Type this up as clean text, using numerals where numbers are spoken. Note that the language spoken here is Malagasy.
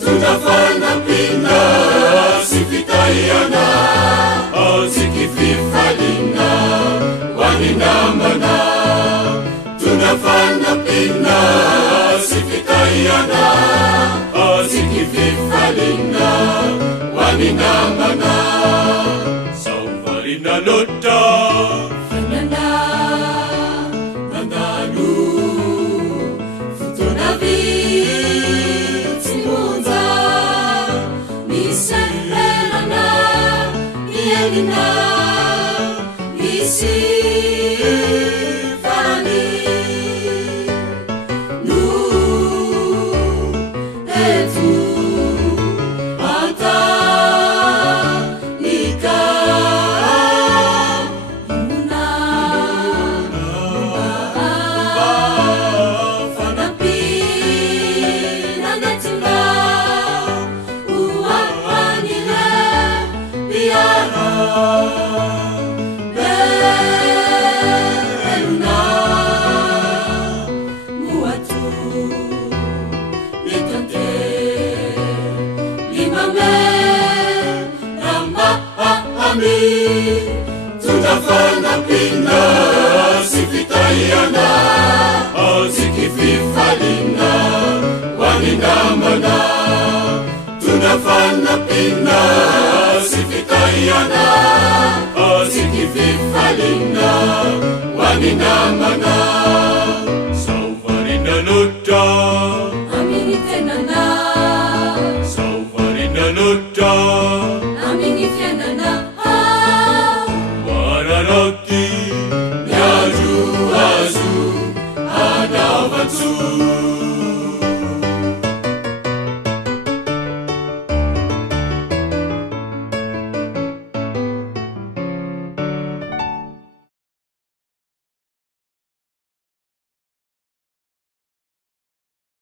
Tunafana pina sifitayana Zikififalina waninamana Tunafana pina sifitayana Zikififalina waninamana Sauvarina lota Fanana Nandalu Futonavi Miserana, Miserana, Miserani, nu etu ata nika una fanapi nanatimba. Tunafana pina sifitayana Zikififalina waninamana Tunafana pina sifitayana Zikififalina waninamana Sauvarina lota Aminitenana Sauvarina lota Aminitenana Roti, Yaju, Azu, Anavatsu.